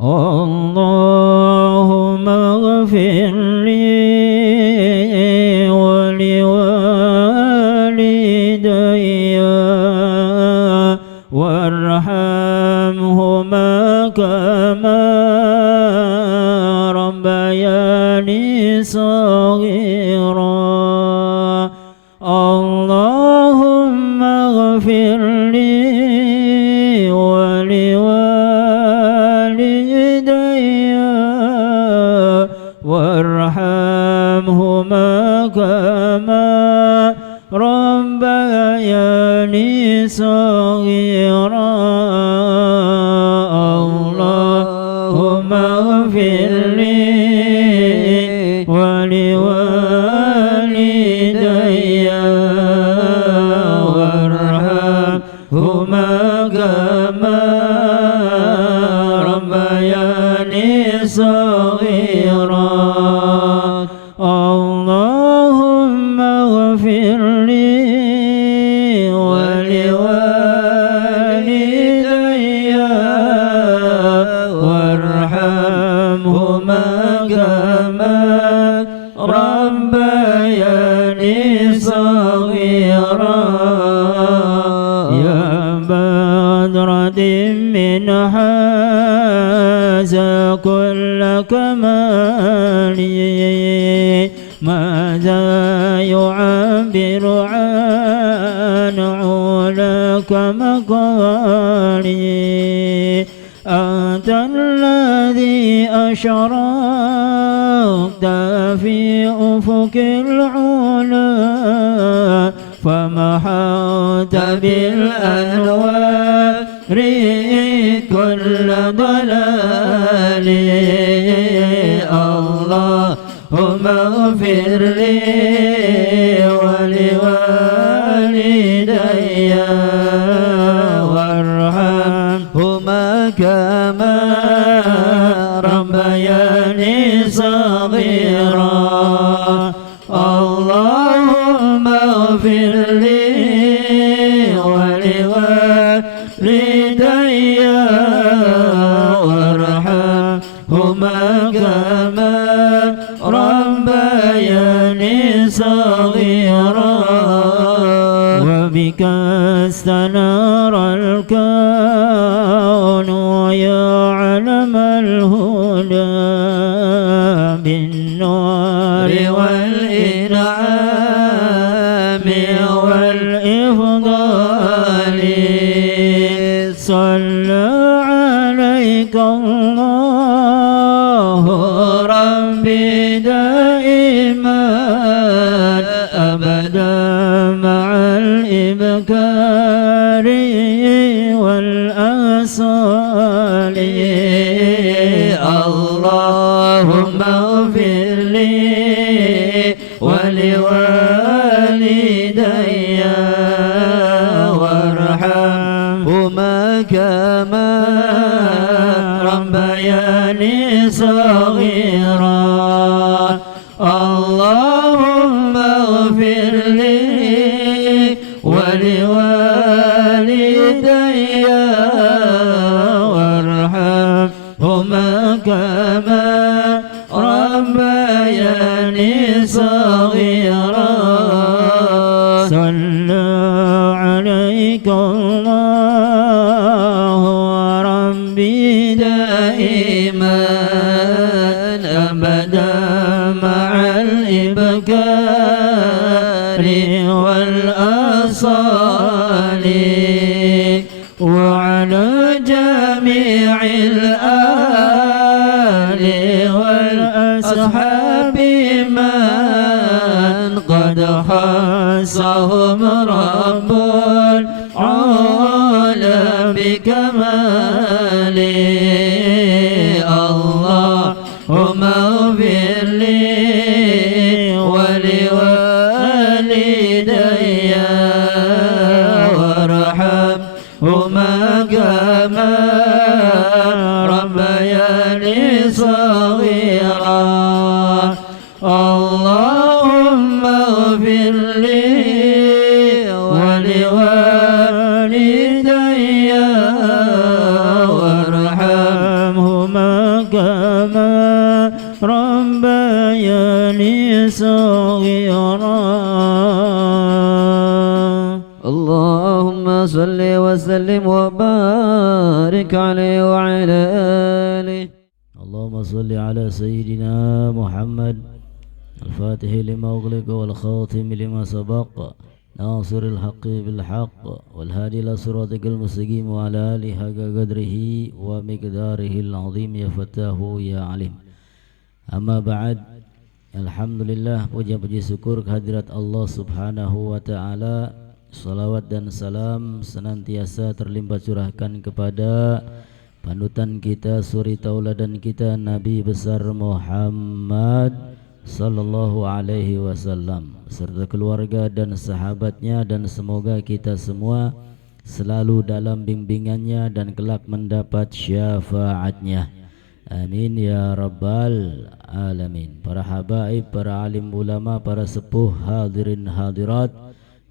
اللهم اغفر لي ولوالدي وارحمهما كما ربياني صغيرا. اللهم اغفر لي ولوالدي وارحمهما كما ربياني صغيرا. اللهم اغفر لي ولوالدي وارحمهما كما ربياني صغيرا. اللهم اغفر لي ولوالدي وارحمهما كما ربياني صغيرا. يا بدرة من هذا كل كمالي ماذا يعبر عن علاك مقالي. أنت الذي أشرقت في أفق العلا فمحوت بالأنوار كل ضلال. اللهم اغفر لي ولوالدي وارحمهما كما ربياني صغيرا. اللهم اغفر لي ولوالدي وارحمهما كما ربياني صغيرا. وبك استنار الكون يا علم الهدى بالنور والإنعام والإفضال. صلى عليك الله ربي دائما أبدا مع الإبكار والآصال. اللهم اغفر لي ولوالدي وارحمهما كما ربياني صغيرا. اللهم اغفر لي ولوالدي وارحمهما كما ربياني صغيرا. صلى عليك الله ربي دائما أبدا مع الإبكار والآصال. وعلى جميع الآل والأصحاب من قد خصهم رب العالم بكماله. اللهم اغفر لي ولوالدي وارحمهما كما ربياني صغيرا. اللهم اغفر لي ولوالدي وارحمهما ربياني صغيرا اللهم صل وسلم وبارك عليه وعلى آله اللهم صل على سيدنا محمد الفاتح لما أغلق والخاتم لما سبق ناصر الحق بالحق والهادي إلى صراطك المستقيم وعلى آله حق قدره ومقداره العظيم يا فتاه يا عليم. Amma ba'd. Alhamdulillah, puja-puji syukur kehadirat Allah subhanahu wa ta'ala. Salawat dan salam senantiasa terlimpah curahkan kepada panutan kita, suri tauladan kita, Nabi besar Muhammad sallallahu alaihi wasallam serta keluarga dan sahabatnya, dan semoga kita semua selalu dalam bimbingannya dan kelak mendapat syafaatnya. Amin ya rabbal alamin. Para habaib, para alim ulama, para sepuh, hadirin hadirat,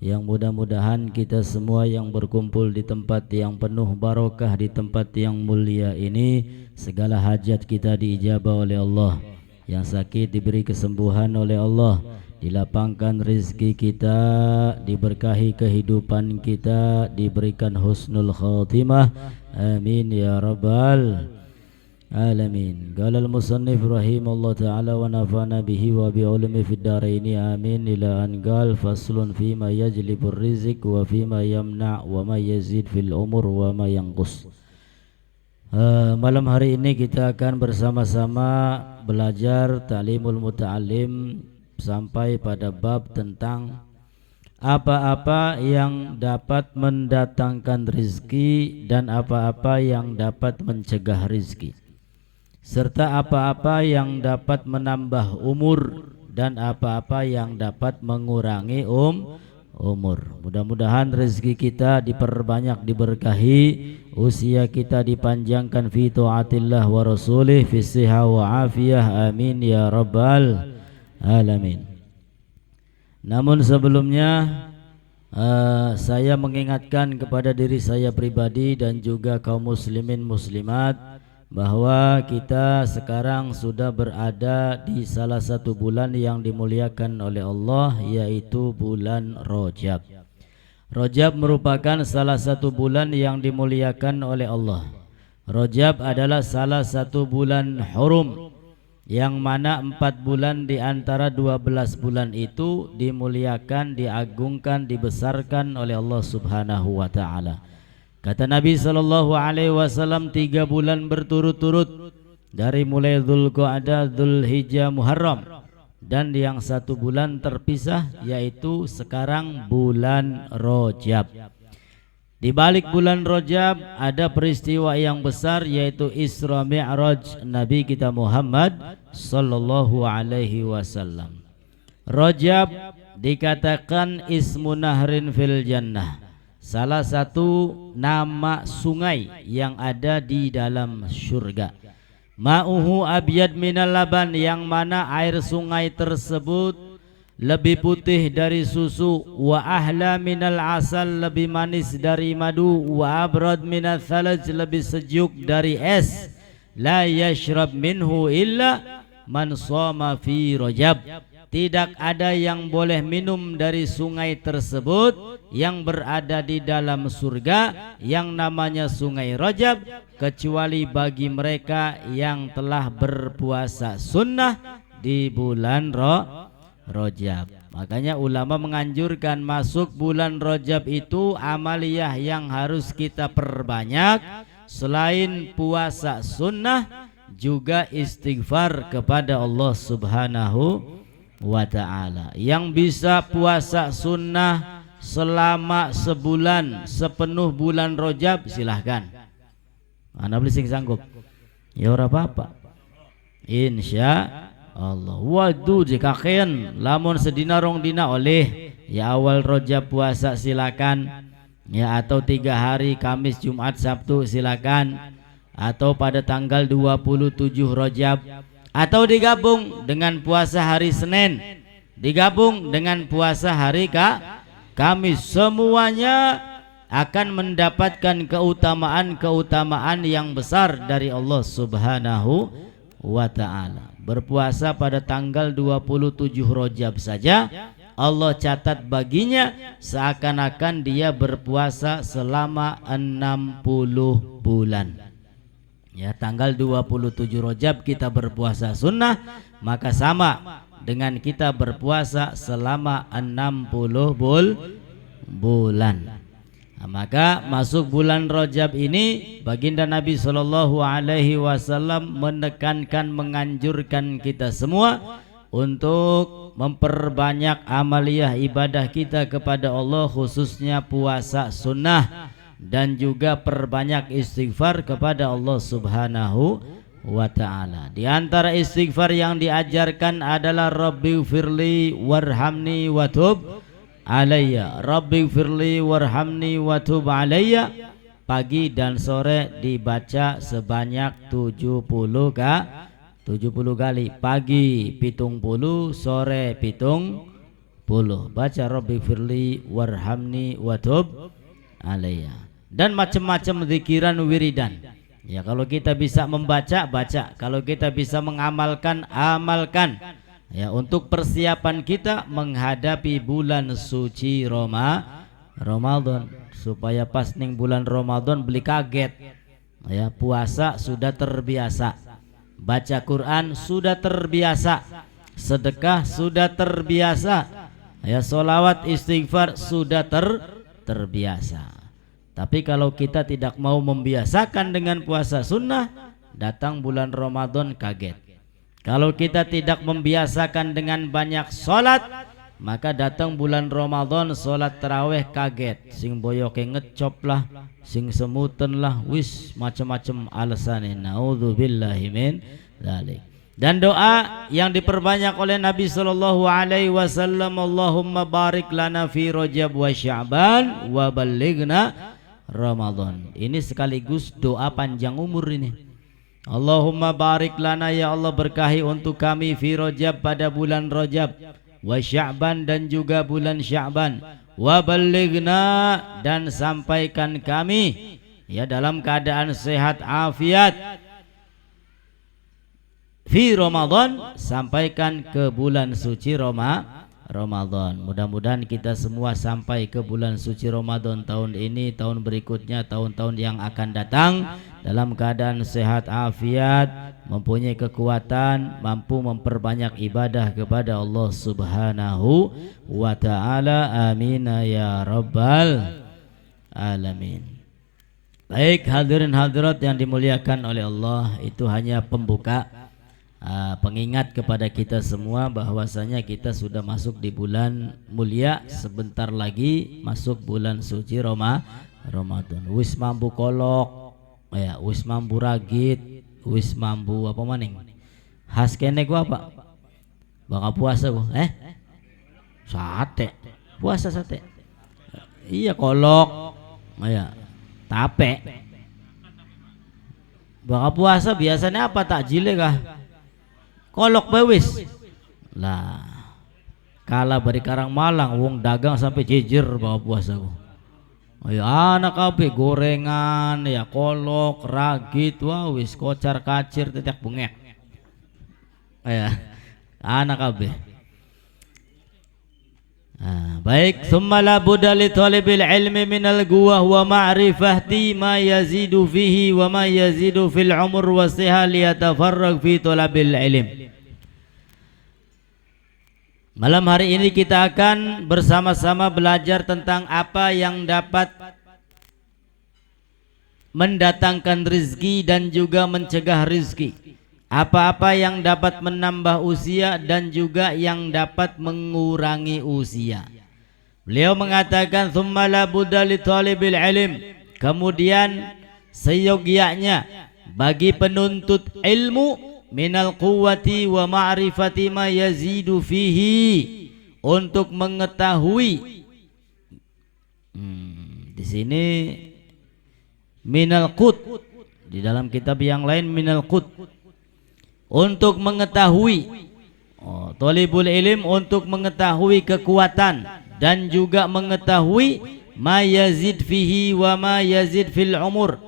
yang mudah-mudahan kita semua yang berkumpul di tempat yang penuh barokah, di tempat yang mulia ini, segala hajat kita diijabah oleh Allah, yang sakit diberi kesembuhan oleh Allah, dilapangkan rezeki kita, diberkahi kehidupan kita, diberikan husnul khatimah. Amin ya rabbal alamin. Qala al-musannif rahimahullah ta'ala wa nafa'na bihi wa bi'ulumi fid daraini amin. Ila an qal faslun fima yajlibur rizq wa fima yamna' wa ma yazid fil umur wa ma yanqus. Malam hari ini kita akan bersama-sama belajar ta'limul muta'allim sampai pada bab tentang apa-apa yang dapat mendatangkan rizki dan apa-apa yang dapat mencegah rizki, serta apa-apa yang dapat menambah umur dan apa-apa yang dapat mengurangi umur. Mudah-mudahan rezeki kita diperbanyak, diberkahi, usia kita dipanjangkan fi taatillah wa rasulih, fi siha wa afiyah. Amin ya rabbal alamin. Namun sebelumnya saya mengingatkan kepada diri saya pribadi dan juga kaum muslimin muslimat bahwa kita sekarang sudah berada di salah satu bulan yang dimuliakan oleh Allah, yaitu bulan Rajab. Rajab merupakan salah satu bulan yang dimuliakan oleh Allah. Rajab adalah salah satu bulan hurum, yang mana 4 bulan di antara 12 bulan itu dimuliakan, diagungkan, dibesarkan oleh Allah subhanahu wa ta'ala. Kata Nabi sallallahu alaihi wasallam, 3 bulan berturut-turut dari mulai Dzulqa'dah, Dzulhijjah, Muharram, dan yang 1 bulan terpisah yaitu sekarang bulan Rajab. Di balik bulan Rajab ada peristiwa yang besar, yaitu Isra Mi'raj Nabi kita Muhammad sallallahu alaihi wasallam. Rajab dikatakan ismu nahrin fil jannah, salah satu nama sungai yang ada di dalam surga. Ma'uhu abyad minal laban, yang mana air sungai tersebut lebih putih dari susu, wa ahla minal asal, lebih manis dari madu, wa abrad minal thalaj, lebih sejuk dari es. La yashrab minhu illa man shoma fi Rajab, tidak ada yang boleh minum dari sungai tersebut yang berada di dalam surga yang namanya sungai Rajab, kecuali bagi mereka yang telah berpuasa sunnah di bulan Rajab. Makanya ulama menganjurkan masuk bulan Rajab itu amaliyah yang harus kita perbanyak, selain puasa sunnah juga istighfar kepada Allah subhanahu wa ta'ala. Yang bisa puasa sunnah selama sebulan, sepenuh bulan Rajab, silahkan. Anda beli sing sanggup ya ora apa-apa, insya Allah. Waduh jikaken lamun sedina rong dina oleh ya, awal Rajab puasa silakan ya, atau 3 hari Kamis Jumat Sabtu silakan, atau pada tanggal 27 Rajab, atau digabung dengan puasa hari Senin, digabung dengan puasa hari Kamis, semuanya akan mendapatkan keutamaan-keutamaan yang besar dari Allah subhanahu wa ta'ala. berpuasa pada tanggal 27 Rajab saja, Allah catat baginya seakan-akan dia berpuasa selama 60 bulan. Ya, tanggal 27 Rajab kita berpuasa sunnah, maka sama dengan kita berpuasa selama 60 bulan. Nah, maka masuk bulan Rajab ini baginda Nabi Shallallahu Alaihi Wasallam menekankan, menganjurkan kita semua untuk memperbanyak amaliyah ibadah kita kepada Allah, khususnya puasa sunnah, dan juga perbanyak istighfar kepada Allah Subhanahu wa ta'ala. Di antara istighfar yang diajarkan adalah Rabbighfirli warhamni watub alayya. Rabbighfirli warhamni watub alayya. Pagi dan sore dibaca sebanyak 70 kali. Pagi 70, sore 70. Baca Rabbighfirli warhamni watub alayya. Dan macam-macam zikiran wiridan. Ya, kalau kita bisa membaca, baca. Kalau kita bisa mengamalkan, amalkan. Ya, untuk persiapan kita menghadapi bulan suci Ramadan, supaya pas ning bulan Ramadan beli kaget. Ya, puasa sudah terbiasa, baca Quran sudah terbiasa, sedekah sudah terbiasa, ya, solawat istighfar sudah terbiasa. Tapi kalau kita tidak mau membiasakan dengan puasa sunnah, datang bulan Ramadan kaget. Kalau kita tidak membiasakan dengan banyak sholat, maka datang bulan Ramadan sholat taraweh kaget. Sing boyoke ngecop lah, sing semuten lah, wis macam-macam alasannya. Naudzubillahi min dzalik. Dan doa yang diperbanyak oleh Nabi Sallallahu Alaihi Wasallam, Allahumma barik lana fi Rajab wa Sya'ban wa ballighna Ramadan. Ini sekaligus doa panjang umur ini. Allahumma barik lana, ya Allah berkahi untuk kami, fi Rajab pada bulan Rajab, wa Sya'ban dan juga bulan Sya'ban, wa ballighna dan sampaikan kami ya dalam keadaan sehat afiat, fi Ramadan, sampaikan ke bulan suci Ramadan. Mudah-mudahan kita semua sampai ke bulan suci Ramadan tahun ini, tahun berikutnya, tahun-tahun yang akan datang dalam keadaan sehat afiat, mempunyai kekuatan, mampu memperbanyak ibadah kepada Allah Subhanahu wa ta'ala. Amin ya rabbal alamin. Baik hadirin hadirat yang dimuliakan oleh Allah, itu hanya pembuka, pengingat kepada kita semua bahwasanya kita sudah masuk di bulan mulia. Sebentar lagi masuk bulan suci Ramadan. Wis mambu kolok, ya, wis mambu ragit, wis mambu apa maning? Khas kene gua apa? Baka puasa gua. Sate. Puasa sate. Iya, kolok. Ya, tape. Baka puasa biasanya apa, takjile kah? Kolok bewis lah. Kala bari Karang Malang wong dagang sampai jejer bawa puasa. Ayo anak kabeh gorengan ya, kolok, ragit, wah wis kocar kacir tetek bengek. Ya, anak kabeh. Baik, summa la budda li talibil ilmi minal guwah wa ma'rifati ma yazidu fihi wa ma yazidu fil umur wa siha liyatafarrag fi talabil ilm. Malam hari ini kita akan bersama-sama belajar tentang apa yang dapat mendatangkan rizki dan juga mencegah rizki, apa-apa yang dapat menambah usia dan juga yang dapat mengurangi usia. Beliau mengatakan tsumma la budda li talibil ilm, kemudian seyogianya bagi penuntut ilmu minal quwwati wa ma'rifati ma yazidu fihi, untuk mengetahui di sini minal qut, di dalam kitab yang lain minal qut, untuk mengetahui, thalibul ilm untuk mengetahui kekuatan dan juga mengetahui ma yazid fihi wa ma yazid fil umur,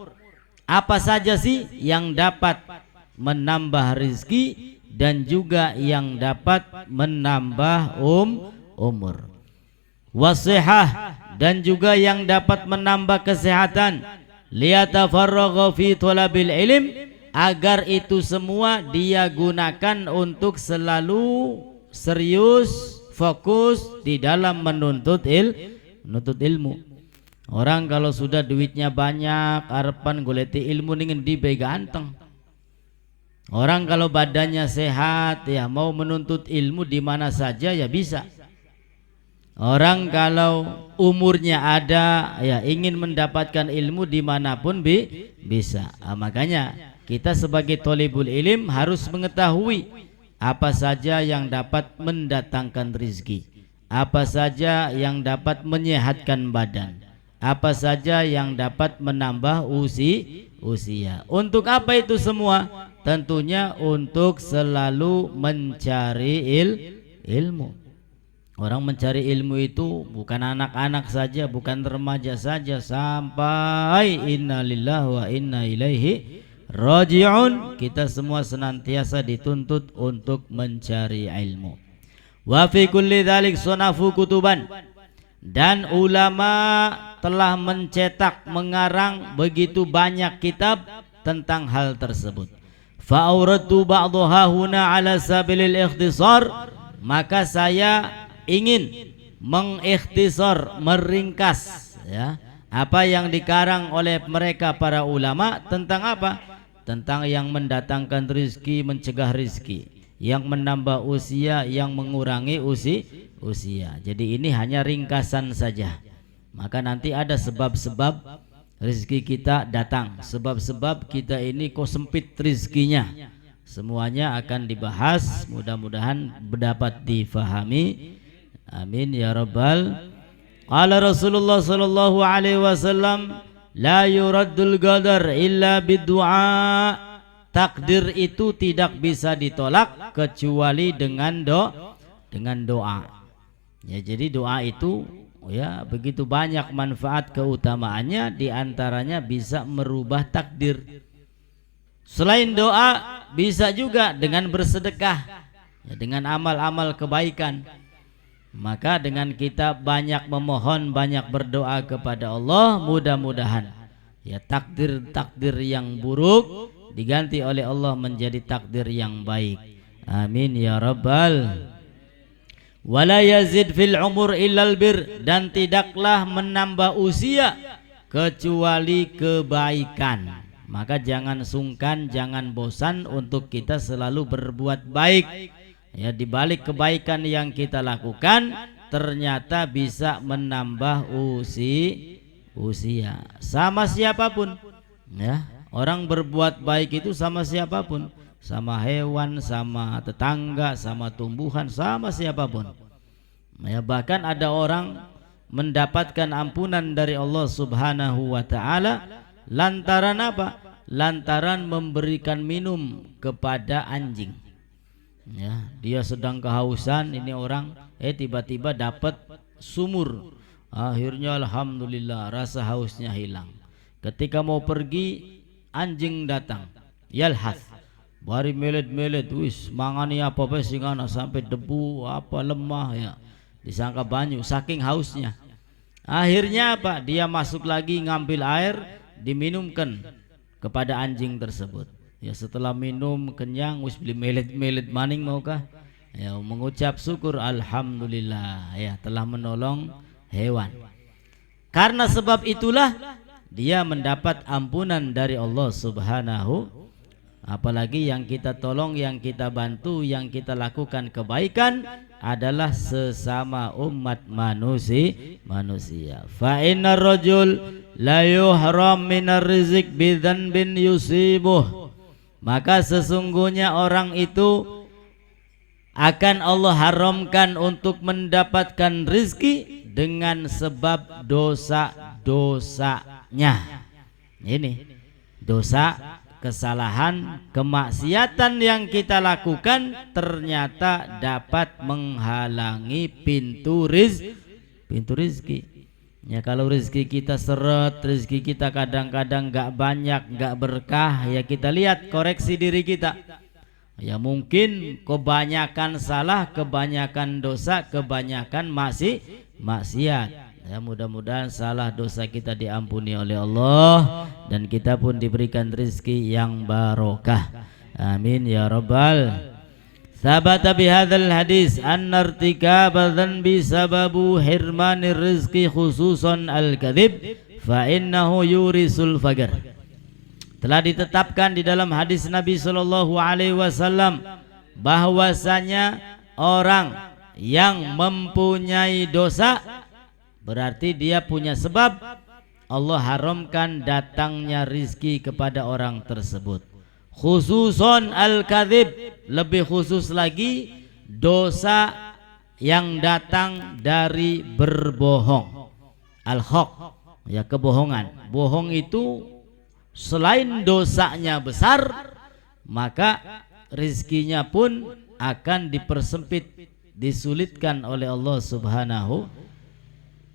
apa saja sih yang dapat menambah rizki dan juga yang dapat menambah umur. Wasihah, dan juga yang dapat menambah kesehatan. Liyatafarragha fi thalabil ilm, agar itu semua dia gunakan untuk selalu serius fokus di dalam menuntut ilmu. Orang kalau sudah duitnya banyak arepan goleti ilmu ningen di ganteng. Orang kalau badannya sehat ya mau menuntut ilmu di mana saja ya bisa. Orang kalau umurnya ada ya ingin mendapatkan ilmu dimanapun bisa. Makanya kita sebagai thalibul ilm harus mengetahui apa saja yang dapat mendatangkan rizki, apa saja yang dapat menyehatkan badan, apa saja yang dapat menambah usia. Untuk apa itu semua? Tentunya untuk selalu mencari ilmu. Orang mencari ilmu itu bukan anak-anak saja, bukan remaja saja, sampai innalillahi wa inna ilaihi raji'un. Kita semua senantiasa dituntut untuk mencari ilmu. Wa fi kulli dzalik sunafu kutuban, dan ulama telah mencetak, mengarang begitu banyak kitab tentang hal tersebut. Fa auradtu ba'daha huna ala sabilil ikhtisar, maka saya ingin mengikhtisar, meringkas ya apa yang dikarang oleh mereka para ulama tentang apa? Tentang yang mendatangkan rizki, mencegah rizki, yang menambah usia, yang mengurangi usia. Jadi ini hanya ringkasan saja. Maka nanti ada sebab-sebab rizki kita datang, sebab-sebab kita ini kok sempit rizkinya. Semuanya akan dibahas, mudah-mudahan dapat difahami. Amin ya rabbal. Qala Rasulullah sallallahu alaihi wasallam, la yuraddul qadar illa biddu'a. Takdir itu tidak bisa ditolak kecuali dengan doa. Ya, jadi doa itu ya begitu banyak manfaat keutamaannya, diantaranya bisa merubah takdir. Selain doa bisa juga dengan bersedekah ya, dengan amal-amal kebaikan. Maka dengan kita banyak memohon, banyak berdoa kepada Allah, mudah-mudahan ya takdir-takdir yang buruk diganti oleh Allah menjadi takdir yang baik. Amin ya rabbal. Wala yazid fil umur illal bir, dan tidaklah menambah usia kecuali kebaikan. Maka jangan sungkan, jangan bosan untuk kita selalu berbuat baik. Ya, di balik kebaikan yang kita lakukan ternyata bisa menambah usia sama siapapun ya. Orang berbuat baik itu sama siapapun, sama hewan, sama tetangga, sama tumbuhan, sama siapapun ya. Bahkan ada orang mendapatkan ampunan dari Allah subhanahu wa ta'ala lantaran apa? Lantaran memberikan minum kepada anjing ya. Dia sedang kehausan, ini orang tiba-tiba dapat sumur, akhirnya alhamdulillah rasa hausnya hilang. Ketika mau pergi anjing datang, yalhath, bari melet-melet, wis mangani apa singana sampai debu apa lemah ya, disangka banyu saking hausnya. Akhirnya apa? Dia masuk lagi ngambil air, diminumkan kepada anjing tersebut. Ya, setelah minum kenyang wis beli melet-melet maning maukah? Ya, mengucap syukur alhamdulillah ya telah menolong hewan. Karena sebab itulah dia mendapat ampunan dari Allah subhanahu. Apalagi yang kita tolong, yang kita bantu, yang kita lakukan kebaikan adalah sesama umat manusia. Fa innar rajul la yuhram minar rizq bidzanbin yusibuh. Maka sesungguhnya orang itu akan Allah haramkan untuk mendapatkan rizki dengan sebab dosa-dosanya. Ini dosa, kesalahan, kemaksiatan yang kita lakukan ternyata dapat menghalangi pintu rizki. Ya, kalau rezeki kita seret, rezeki kita kadang-kadang gak banyak, gak berkah, ya kita lihat koreksi diri kita. Ya mungkin kebanyakan salah, kebanyakan dosa, kebanyakan maksiat. Ya mudah-mudahan salah dosa kita diampuni oleh Allah dan kita pun diberikan rezeki yang barokah. Amin ya rabbal. Sabata bihadzal hadis anna irtikaba dzanbi sababu hirmanir rizqi khususan al-kadzib fa innahu yurisul faqr. Telah ditetapkan di dalam hadis Nabi Shallallahu Alaihi Wasallam bahwasanya orang yang mempunyai dosa berarti dia punya sebab Allah haramkan datangnya rizki kepada orang tersebut. Khususon al-kadzib, lebih khusus lagi dosa yang datang dari berbohong. Al-haq, ya kebohongan. Bohong itu selain dosanya besar, maka rizkinya pun akan dipersempit, disulitkan oleh Allah Subhanahu.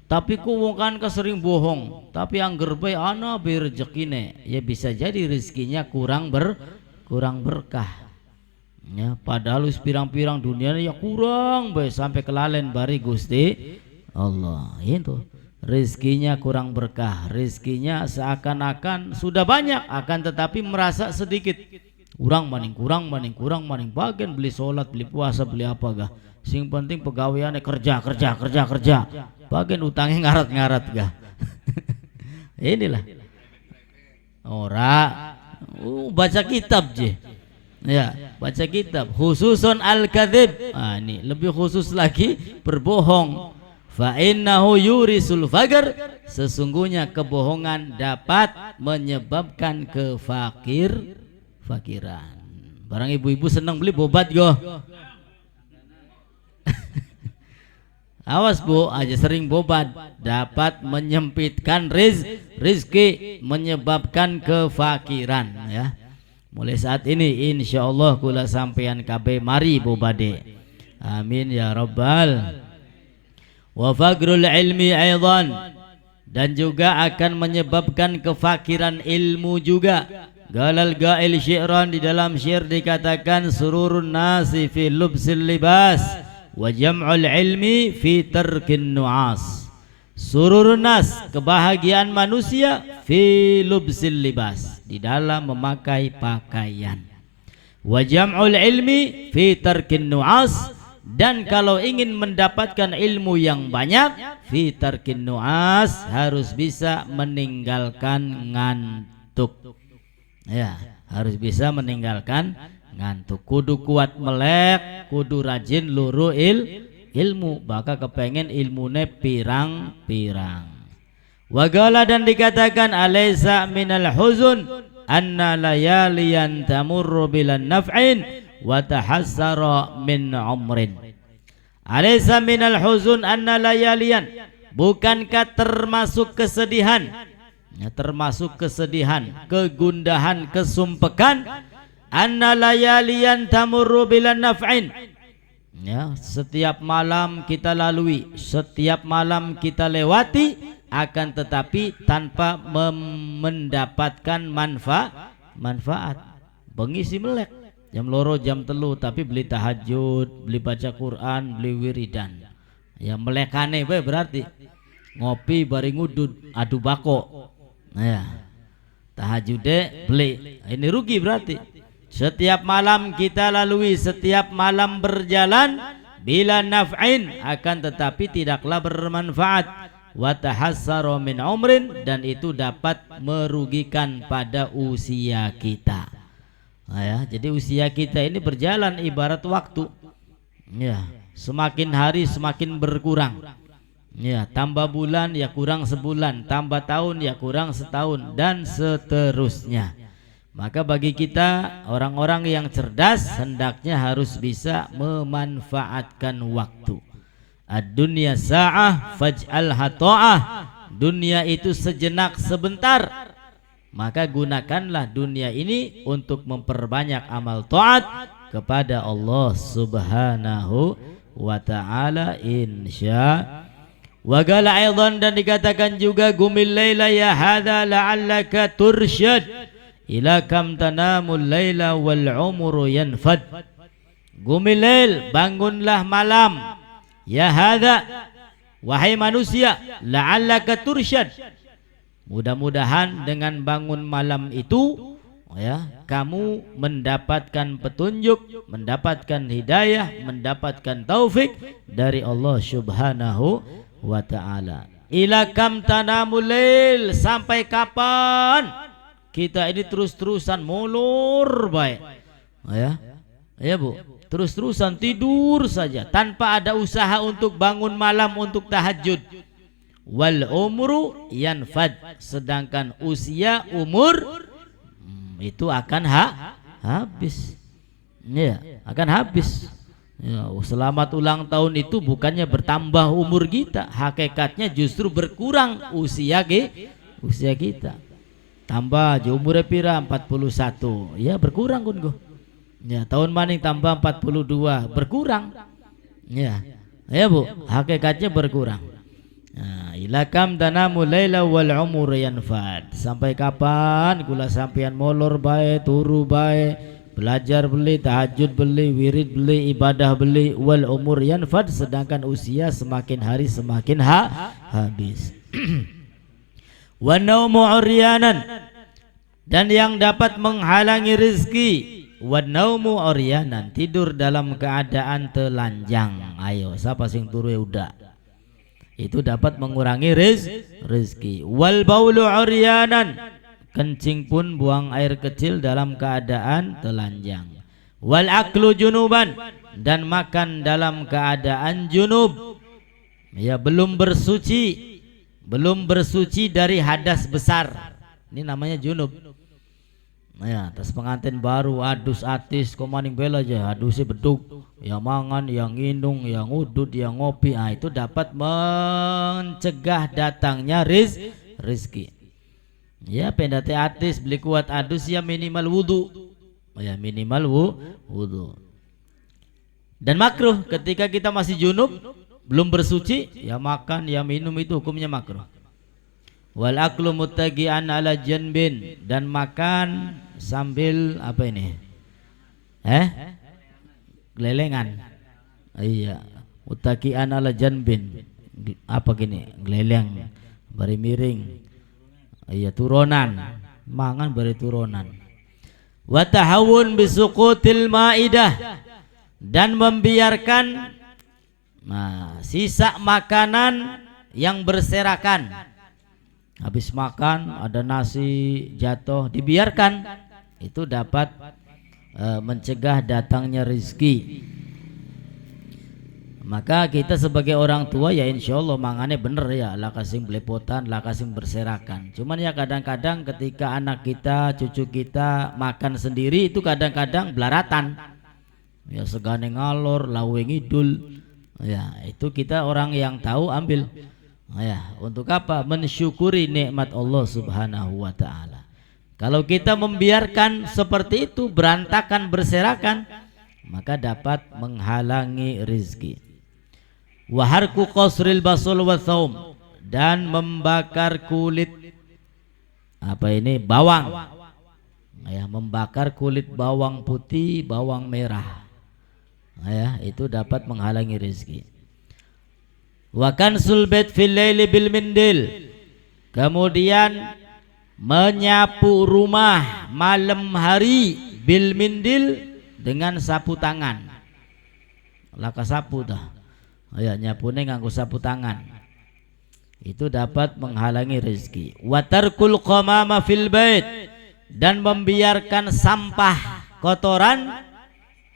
Tapi kuwukan kesering bohong, tapi angger bae ana be rezekine, ya bisa jadi rizkinya kurang berkah. Ya, padahal wis pirang-pirang dunia ya kurang bae sampai kelalen bari Gusti Allah. Itu rizkinya kurang berkah, rizkinya seakan-akan sudah banyak akan tetapi merasa sedikit, kurang maning bagian beli sholat, beli puasa, beli apa gah, sing penting pegawaiannya kerja bagian utangnya ngarat gah. Inilah ora baca kitab je, ya baca kitab khususon al-kadzib. Ini lebih khusus lagi berbohong. Fa innahu yurisul faqr, sesungguhnya kebohongan dapat menyebabkan fakiran. Barang ibu-ibu senang beli bobat go. Awas bu, aja sering bobat dapat menyempitkan rizki, menyebabkan kefakiran ya. Mulai saat ini insyaallah kula sampean kabeh mari bobade. Amin ya rabbal. Wa faqrul ilmi aidan, dan juga akan menyebabkan kefakiran ilmu juga. Galal gail syi'ran, di dalam syair dikatakan sururun nasi fi lubsil libas wa jam'ul ilmi fi tarkin nu'as. Sururun nas, kebahagiaan manusia, fi lubsil libas, di dalam memakai pakaian. Wa jam'ul ilmi fi tarkin nu'as, dan kalau ingin mendapatkan ilmu yang banyak, fi tarkin nu'as, harus bisa meninggalkan ngantuk. Ya, harus bisa meninggalkan ngantuk. Kudu kuat melek, kudu rajin luru ilmu, baka kepengen ilmune pirang-pirang. Wagala, dan dikatakan alaysa minal huzun anna layaliyan tamurru bilan naf'in wa tahassara min umrin. Alaysa minal huzun anna layalian, bukankah termasuk kesedihan, ya, termasuk kesedihan, kegundahan, kesumpekan, anna layalian tamurru bilan naf'in, ya, setiap malam kita lalui, setiap malam kita lewati, akan tetapi tanpa mendapatkan manfaat. Bengisi melek jam loro jam telu, tapi beli tahajud, beli baca Quran, beli wiridan, ya melekane be berarti ngopi bari ngudud adu bako, ya tahajudnya beli, ini rugi berarti. Setiap malam kita lalui, setiap malam berjalan bila naf'in, akan tetapi tidaklah bermanfaat. Wa tahassara min umrin, dan itu dapat merugikan pada usia kita. Nah, ya, jadi usia kita ini berjalan ibarat waktu, ya, semakin hari semakin berkurang, ya, tambah bulan ya kurang sebulan, tambah tahun ya kurang setahun, dan seterusnya. Maka bagi kita orang-orang yang cerdas hendaknya harus bisa memanfaatkan waktu. Ad-dunya sa'ah faj'alha ta'ah, dunia itu sejenak, sebentar, maka gunakanlah dunia ini untuk memperbanyak amal taat kepada Allah Subhanahu wa ta'ala insya. Wa qala aidan, dan dikatakan juga gumil laila ya hadza la'allaka tursyad ila kam tanamul laila wal umru yanfad. Gumilil, bangunlah malam, ya hadza, wahai manusia, la'allaka tursyad. Mudah-mudahan dengan bangun malam itu ya kamu mendapatkan petunjuk, mendapatkan hidayah, mendapatkan taufik dari Allah Subhanahu wa taala. Ila kam tanamul lail, sampai kapan kita ini terus-terusan molor baik. Ya. Ya Bu, terus-terusan tidur saja tanpa ada usaha untuk bangun malam untuk tahajud. Wal umru yanfad, sedangkan usia umur itu akan habis. Ya, akan habis. Ya, selamat ulang tahun itu bukannya bertambah umur kita, hakikatnya justru berkurang usia kita. Tambah umurnya pira 41, ya berkurang kun go. Ya, tahun maning tambah 42, berkurang. Ya. Ya Bu, hakikatnya berkurang. Nah, ilakam tanamu laila wal umur yanfad. Sampai kapan kula sampean molor bae, turu bae, belajar beli, tahajud beli, wirid beli, ibadah beli, wal umur yanfad, sedangkan usia semakin hari semakin habis. Wa naumu uryanan, dan yang dapat menghalangi rezeki. Wa naumu uryanan, tidur dalam keadaan telanjang. Ayo, siapa sing turu ya udah. Itu dapat mengurangi rezeki. Wal baulu uryanan, kencing pun buang air kecil dalam keadaan telanjang. Wal aklu junuban, dan makan dalam keadaan junub. Ya, belum bersuci dari hadas besar. Ini namanya junub. Ya, tas pengantin baru adus atis komaning bela aja, adusnya beduk, yang mangan, yang nginung, yang udut, yang ngopi. Itu dapat mencegah datangnya rizki. Ya, pendate atis beli kuat adus ya minimal wudu. Ya, minimal wudu. Dan makruh ketika kita masih junub, belum bersuci, ya makan, ya minum, itu hukumnya makruh. Wal aklu muttaqi'an ala janbin, dan makan sambil apa ini? Gelelengan. Iya, muttaqi'an ala janbin. Apa gini? Geleleng, bari miring. Iya, turunan. Mangan bari turunan. Wa tahawun bisuqutil maidah, dan membiarkan sisa makanan yang berserakan. Habis makan ada nasi jatuh, dibiarkan. Itu dapat mencegah datangnya rezeki. Maka kita sebagai orang tua ya insya Allah mangane bener ya, lah kasing belepotan, lah kasing berserakan. Cuman ya kadang-kadang ketika anak kita, cucu kita makan sendiri, itu kadang-kadang belaratan. Ya segane ngalor, lawe ngidul. Ya, itu kita orang yang tahu ambil. Ya, untuk apa? Mensyukuri nikmat Allah Subhanahu wa taala. Kalau kita membiarkan seperti itu berantakan berserakan, maka dapat menghalangi rizki. Wa harku qasril basul wa thaum, dan membakar kulit bawang. Ya, membakar kulit bawang putih, bawang merah. Ya, itu dapat menghalangi rezeki. Wa kansul bait fil laili bil mindil, kemudian menyapu rumah malam hari bil mindil, dengan sapu tangan. Laka sapu dah. Ya, nyapune nganggo sapu tangan. Itu dapat menghalangi rezeki. Wa tarkul qamama fil bait, dan membiarkan sampah kotoran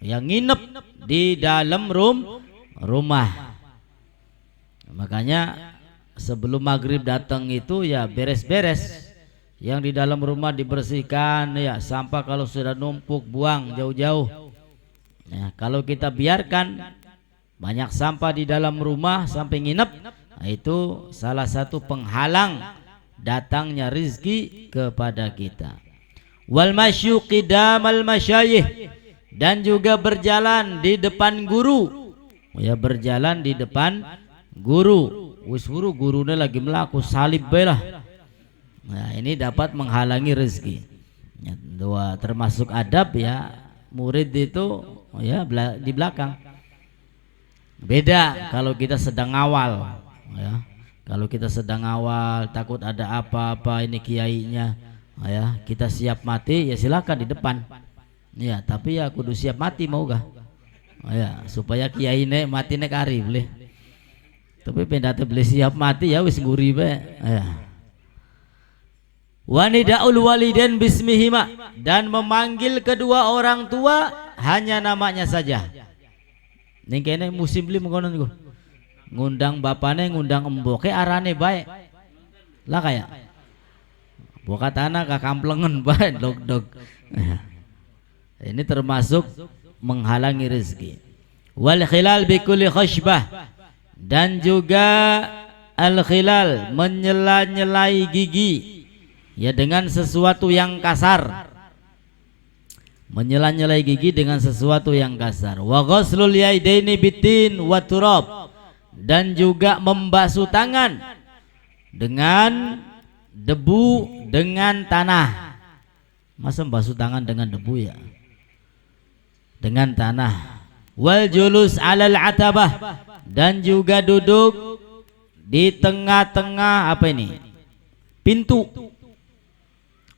yang nginep di dalam rumah. Makanya sebelum maghrib datang itu ya beres-beres, yang di dalam rumah dibersihkan. Ya, sampah kalau sudah numpuk buang jauh-jauh. Ya, kalau kita biarkan banyak sampah di dalam rumah sampai nginep, itu salah satu penghalang datangnya rizki kepada kita. Wal masyu qidamal masyayikh, dan juga berjalan di depan guru. Ya, berjalan di depan guru. Gurunya lagi melaku salib belah. Nah, ini dapat menghalangi rezeki. Ya, dua termasuk adab ya, murid itu ya di belakang. Beda kalau kita sedang awal ya. Kalau kita sedang awal takut ada apa-apa ini kiainya ya, kita siap mati ya silakan di depan. Ya, tapi ya kudu siap mati mau gak? Ya, supaya kiai nek mati nek ari boleh. Tapi pendate boleh siap mati ya wis nguri bae. Ya. Wanidaul walidain bismihima, dan memanggil kedua orang tua hanya namanya saja. Ning kene musim beli mengkonon niku. Ngundang bapane, ngundang emboke arane bae. Lah kayak boka tanah kakamplengen bae dog-dog. Ini termasuk menghalangi rezeki. Wal khilal bi kulli khashbah, dan juga al khilal menyela-nyelai gigi ya dengan sesuatu yang kasar, menyela-nyelai gigi dengan sesuatu yang kasar. Wa ghuslul yaidaini bitin wa turab, dan juga membasuh tangan dengan debu dengan tanah. Masa membasuh tangan dengan debu ya? Dengan tanah. Wal julus alal atabah, dan juga duduk di tengah-tengah apa ini? Pintu.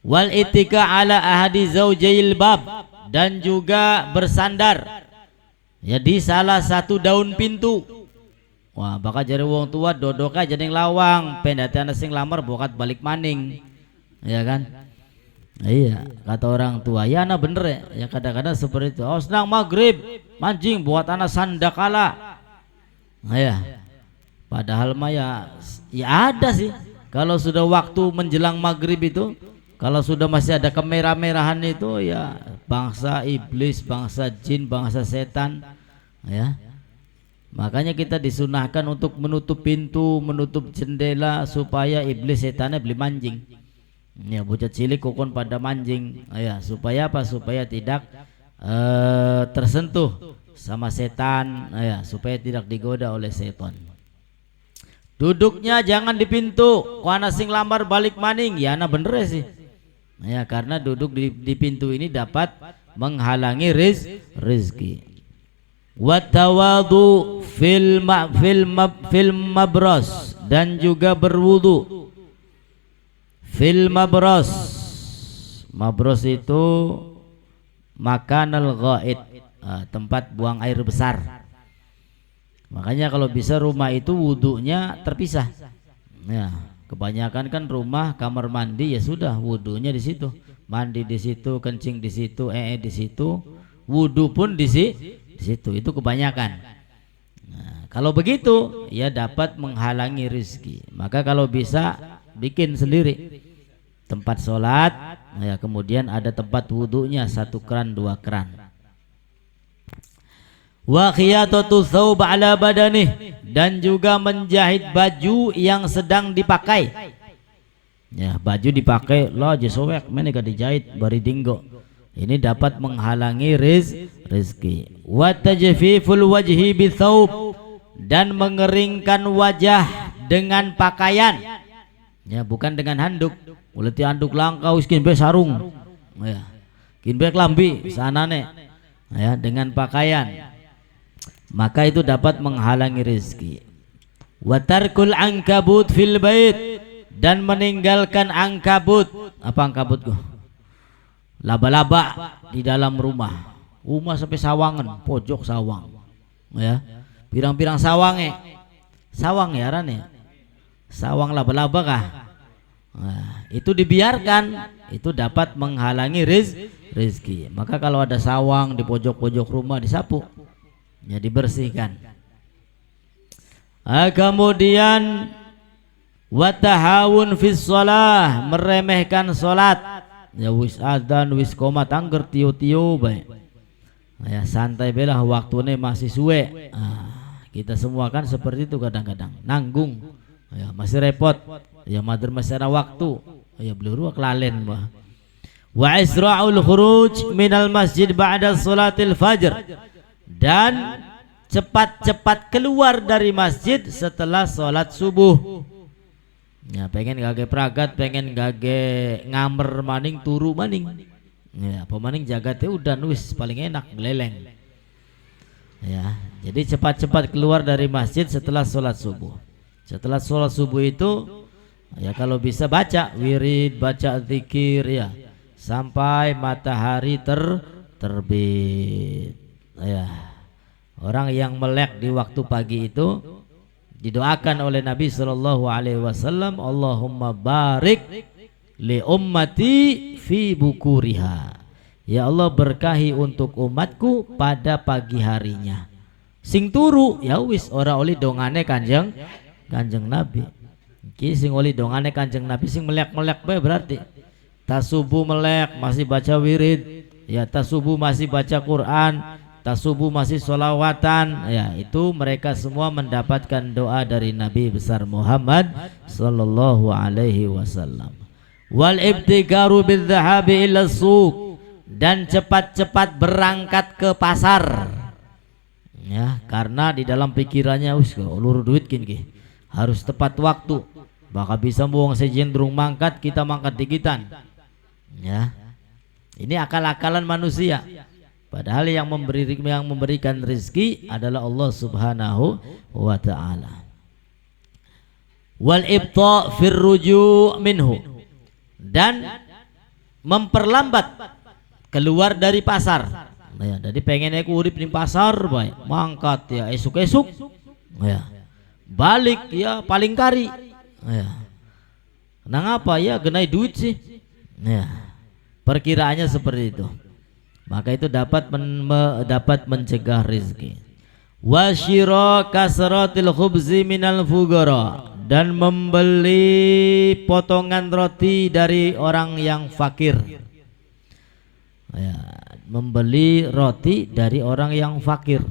Wal itika ala ahadi zaujail bab, dan juga bersandar ya di salah satu daun pintu. Wah, bakal jadi wong tua dodoka jadi lawang, pendatian sing lamar bokat balik maning. Ya kan? Iya, kata orang tua. Ya anak bener ya. Ya kadang-kadang seperti itu. Oh, senang maghrib mancing buat anak sandakala. Nah, ya. Padahal mah ya ada sih. Kalau sudah waktu menjelang maghrib itu, kalau sudah masih ada kemerah-merahan itu ya bangsa iblis, bangsa jin, bangsa setan ya. Makanya kita disunahkan untuk menutup pintu, menutup jendela supaya iblis setannya beli mancing. Ya bocah cilik kokon pada mancing ya, supaya apa? Supaya tidak tersentuh sama setan ya, supaya tidak digoda oleh setan. Duduknya jangan di pintu, wana sing lamar balik maning ya, nah bener sih. Ya, karena duduk di pintu ini dapat menghalangi rezeki. Watawadu fil mabros, dan juga berwudu fil mabros. Mabros itu makanal ghaid, tempat buang air besar. Makanya kalau bisa rumah itu wudunya terpisah. Ya. Kebanyakan kan rumah kamar mandi ya sudah wudunya di situ, mandi di situ, kencing di situ, di situ, wudu pun di situ. Itu kebanyakan. Nah, kalau begitu ya dapat menghalangi rezeki. Maka kalau bisa bikin sendiri tempat sholat, ya kemudian ada tempat wudunya, 1 keran 2 keran. Wa khiyatatu thawb ala badanih, dan juga menjahit baju yang sedang dipakai. Ya, baju dipakai lo aja sobek mana gak dijahit bari dinggo. Ini dapat menghalangi rezeki. Wa tajfiful wajhi bi thawb, dan mengeringkan wajah dengan pakaian. Ya, bukan dengan handuk. Uleti handuk langka wis kin be sarung. Ya. Kin be lambi sanane. Ya, dengan pakaian. Maka itu dapat menghalangi rezeki. Watarkul angkabut fil bait, dan meninggalkan angkabut. Apa angkabut kok? Laba-laba di dalam rumah. Rumah sampai sawangan, pojok sawang. Ya. Pirang-pirang sawange. Sawang ya rane. Sawang laba-laba kah? Nah, itu dibiarkan, itu dapat menghalangi rezeki. Maka kalau ada sawang di pojok-pojok rumah disapu. Ya dibersihkan. Kemudian watahawun fis shalah, meremehkan salat. Ya wis adzan wis qomat angger tiu-tiu bae. Ya santai belah waktune masih suwe. Kita semua kan seperti itu kadang-kadang. Nanggung. Ya masih repot. Ya mader masih ada waktu. Ya bluru kelalen bah. Wa isra'ul khuruj minal masjid ba'da salatil fajr, dan cepat-cepat keluar dari masjid setelah sholat subuh. Ya pengen gage pragat, pengen gage ngamer maning turu maning. Ya, pemaning jagat itu udah nulis paling enak geleleng. Ya, jadi cepat-cepat keluar dari masjid setelah sholat subuh. Setelah sholat subuh itu, ya kalau bisa baca wirid, baca zikir ya, sampai matahari terbit. Ya, orang yang melek di waktu pagi itu didoakan oleh Nabi Shallallahu Alaihi Wasallam, Allahumma barik li ummati fi bukuriha. Ya Allah berkahi untuk umatku pada pagi harinya. Sing turu ya wis ora oli dongane kanjeng Nabi. Ki sing oli dongane kanjeng Nabi sing melek-melek bae berarti. Tasubuh melek masih baca wirid, ya tasubuh masih baca Quran, tasubuh masih sholawatan, ya itu mereka semua mendapatkan doa dari Nabi besar Muhammad sallallahu alaihi wasallam. Wal ibtikaru bidzahabi ila suq, dan cepat-cepat berangkat ke pasar. Ya, karena di dalam pikirannya ulur duit gini, harus tepat waktu. Bakal bisa buang sejendrung mangkat, kita mangkat dikitan. Ya. Ini akal-akalan manusia. Padahal yang memberikan rezeki adalah Allah Subhanahu wa taala. Wal ibta' fir ruju' minhu, dan memperlambat keluar dari pasar. Nah, ya, jadi pengen aku urip di pasar baik, mangkat ya esuk-esuk. Ya. Balik ya paling kari. Ya. Nang apa ya genai duit sih. Ya. Perkiraannya seperti itu. Maka itu dapat mencegah rezeki. Wasyira kasratil khubzi minal fugara, dan membeli potongan roti dari orang yang fakir. Ya, membeli roti dari orang yang fakir.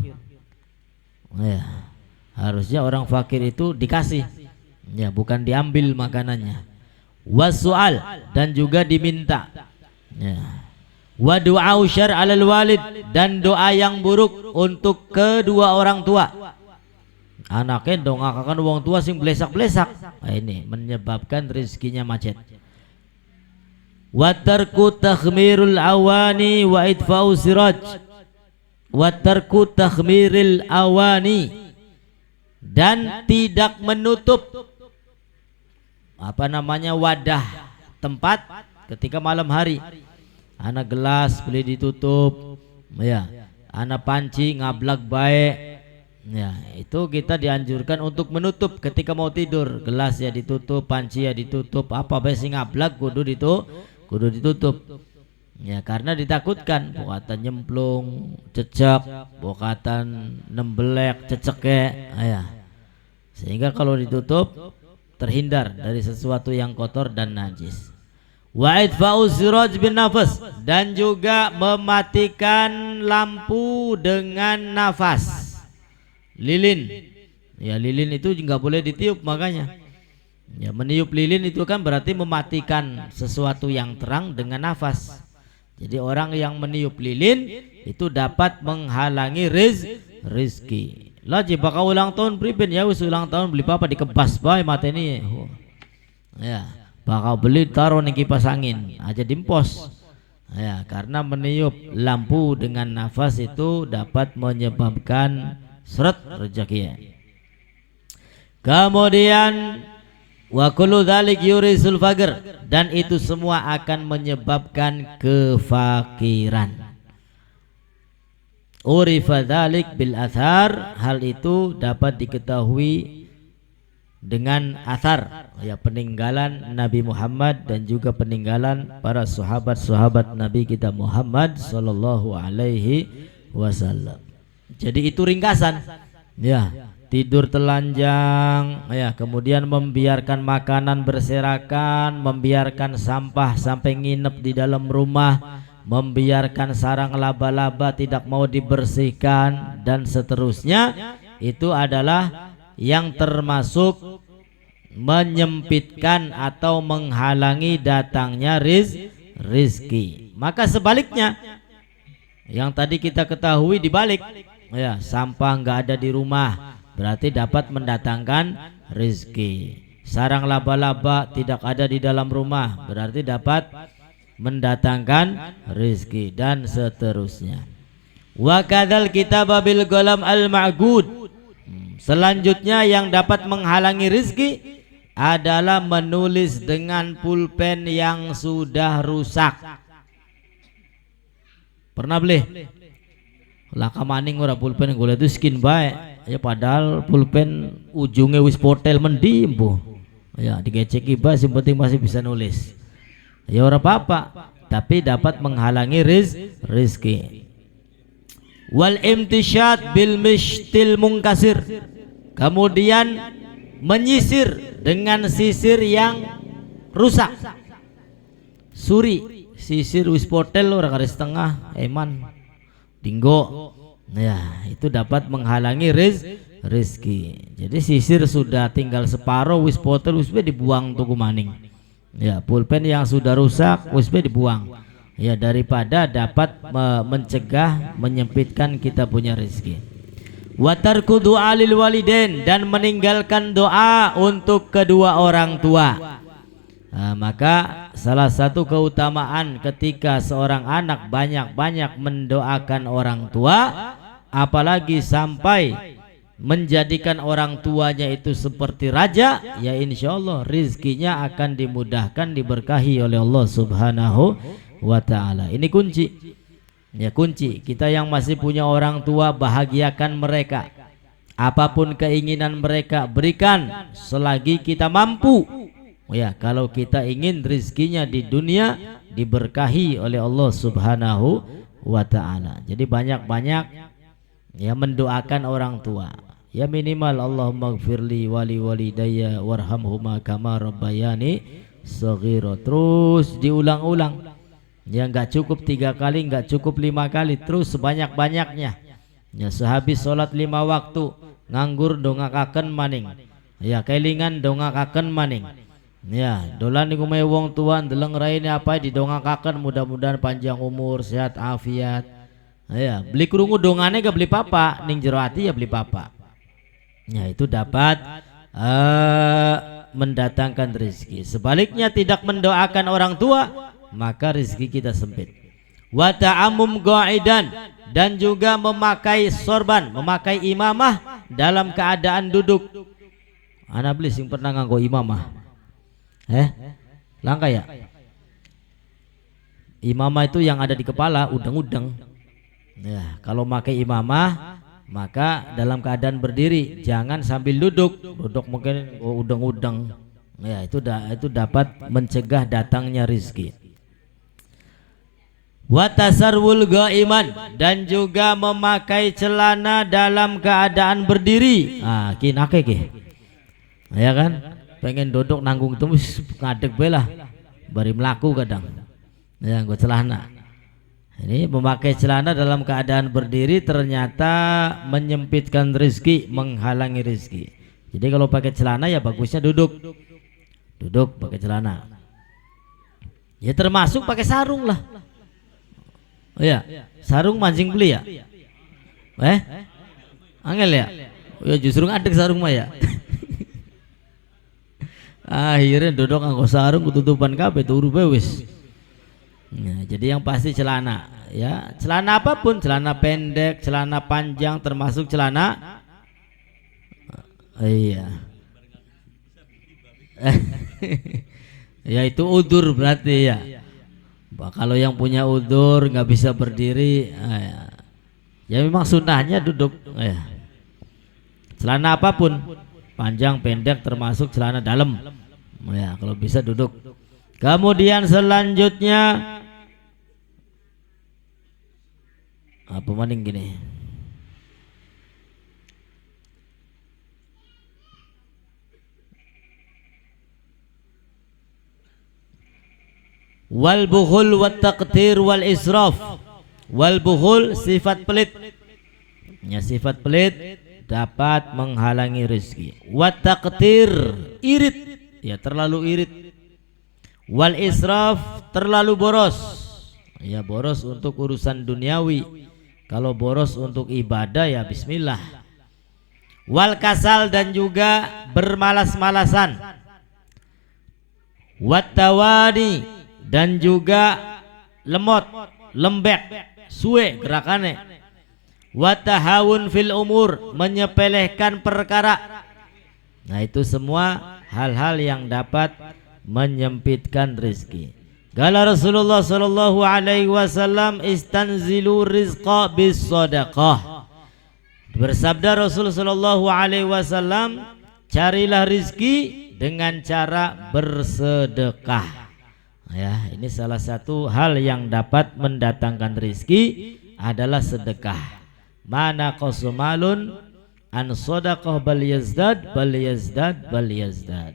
Ya, harusnya orang fakir itu dikasih, ya bukan diambil makanannya. Wasu'al, dan juga diminta. Ya. Wa du'au syar 'alal walid, dan doa yang buruk untuk kedua orang tua. Anaknya dongakakan uang tua sing blesak-blesak. Nah, ini menyebabkan rezekinya macet. Wa tarku takhmirul awani wa idfa'u siraj. Wa tarku takhmiril awani, dan tidak menutup wadah tempat ketika malam hari. Anak gelas beli ditutup, ya. Anak panci ngablak baik, ya. Itu kita dianjurkan untuk menutup ketika mau tidur. Gelas ya ditutup, panci ya ditutup, apa bae sing ngablak kudu ditutup. Ya, karena ditakutkan bokatan nyemplung, cecek, bokatan nembelek, ceceke, ya. Sehingga kalau ditutup terhindar dari sesuatu yang kotor dan najis. Wa idfa'u siraj bin nafas, dan juga mematikan lampu dengan nafas. Lilin. Ya, lilin itu nggak boleh ditiup, makanya. Ya, meniup lilin itu kan berarti mematikan sesuatu yang terang dengan nafas. Jadi orang yang meniup lilin itu dapat menghalangi rezeki. Lagi bakal ulang tahun priben ya, ulang tahun beli apa dikebas bae mateni. Ya. Bakal beli taruh nih kipas angin aja dimpos, ya, karena meniup lampu dengan nafas itu dapat menyebabkan seret rezeki. Kemudian wa kullu dzalik yurisul faqr, dan itu semua akan menyebabkan kefakiran. Urifa dzalik bil athar, hal itu dapat diketahui dengan athar, ya, peninggalan Nabi Muhammad dan juga peninggalan para sahabat-sahabat Nabi kita Muhammad sallallahu alaihi wasallam. Jadi itu ringkasan, ya, tidur telanjang, ya, kemudian membiarkan makanan berserakan, membiarkan sampah sampai nginep di dalam rumah, membiarkan sarang laba-laba tidak mau dibersihkan, dan seterusnya. Itu adalah yang termasuk menyempitkan atau menghalangi datangnya rizki. Maka sebaliknya, yang tadi kita ketahui dibalik, ya, sampah nggak ada di rumah berarti dapat mendatangkan rizki. Sarang laba-laba tidak ada di dalam rumah berarti dapat mendatangkan rezeki dan seterusnya. Wa kadzal kitaba bil qalam al ma'gud. Selanjutnya yang dapat menghalangi rezeki adalah menulis dengan pulpen yang sudah rusak. Pernah beli? Laka maning ora pulpen golek itu skin bae. Ya padahal pulpen ujungnya wis potel mendim bu. Ya digeceki bas yang penting masih bisa nulis. Ya ora apa-apa, tapi dapat menghalangi rizki. Wal imtisyad bil mishtil mungkasir. Kemudian menyisir dengan sisir yang rusak. Suri, sisir wis potel ora garis tengah, eman. Dinggo. Ya, itu dapat menghalangi rizki. Jadi sisir sudah tinggal separuh wis potel wis dibuang tuku maning. Ya, pulpen yang sudah rusak wis dibuang. Ya, daripada dapat mencegah menyempitkan kita punya rezeki. Wa tarku du'a lil walidain, dan meninggalkan doa untuk kedua orang tua. Nah, maka salah satu keutamaan ketika seorang anak banyak-banyak mendoakan orang tua, apalagi sampai menjadikan orang tuanya itu seperti raja, ya insya Allah rizkinya akan dimudahkan, diberkahi oleh Allah Subhanahu wa ta'ala. Ini kunci. Ya kunci, kita yang masih punya orang tua, bahagiakan mereka. Apapun keinginan mereka berikan selagi kita mampu. Ya, kalau kita ingin rizkinya di dunia diberkahi oleh Allah Subhanahu wa ta'ala. Jadi banyak-banyak ya mendoakan orang tua. Ya minimal Allahumma gfirli wali walidayya warhamhuma kama rabbayani shaghira. Terus diulang-ulang. Ya nggak cukup 3 kali, nggak cukup 5 kali, terus sebanyak-banyaknya. Ya sehabis sholat 5 waktu nganggur dongakaken maning. Ya kelingan dongakaken maning. Ya dolan niku mae wong tua ndeleng raine apa didongakaken, mudah-mudahan panjang umur, sehat afiat. Ya beli krungu dongane gak beli papa, ning jero ati ya beli papa. Ya itu dapat mendatangkan rezeki. Sebaliknya tidak mendoakan orang tua, maka rezeki kita sempit. Wa ta'ammum qa'idan, dan juga memakai sorban, memakai imamah dalam keadaan duduk. Ana beli sing pernah nganggo imamah. Langka ya? Imamah itu yang ada di kepala, udeng-udeng. Ya, kalau pakai imamah maka dalam keadaan berdiri, jangan sambil duduk. Duduk mungkin udeng-udeng. Ya, itu dapat mencegah datangnya rizki. Wa tasarwul ghaiman, dan juga memakai celana dalam keadaan berdiri. Ah, kinake ki. Ya kan? Pengen duduk nanggung terus ngadeg belah. Bari melaku kadang. Ya, gue celana. Ini memakai celana dalam keadaan berdiri ternyata menyempitkan rezeki, menghalangi rezeki. Jadi kalau pakai celana ya bagusnya duduk. Duduk pakai celana. Ya termasuk pakai sarung lah. Oh ya, sarung mancing beli ya? Angel ya? Ya justru ngadeg sarung mah ya. Akhirnya duduk nganggo sarung ketutupan kabeh turu wis. Nah, jadi yang pasti celana, ya celana apapun, celana pendek, celana panjang, termasuk celana, iya, ya itu udur berarti ya. Kalau yang punya udur nggak bisa berdiri, ya memang sunnahnya duduk. Ya. Celana apapun, panjang, pendek, termasuk celana dalam. Ya, kalau bisa duduk. Kemudian selanjutnya apa maning gini? Wal bukhul wat taqtir wal israf. Wal bukhul sifat pelit. Ya, sifat pelit dapat menghalangi rezeki. Wat taqtir irit. Ya terlalu irit. Wal israf terlalu boros. Ya boros untuk urusan duniawi. Kalau boros untuk ibadah ya bismillah. Wal kasal, dan juga bermalas-malasan. Wat tawani, dan juga lemot, lembek, suwe gerakannya. Wa tahawun fil umur, menyepelekan perkara. Nah, itu semua hal-hal yang dapat menyempitkan rizki. Qala Rasulullah sallallahu alaihi wasallam, istanzilu rizqa bis sadaqah. Bersabda Rasul sallallahu alaihi wasallam, carilah rizki dengan cara bersedekah. Ya, ini salah satu hal yang dapat mendatangkan rizki adalah sedekah. Mana qasumalun an sadaqah bal yazdad bal yazdad bal yazdad.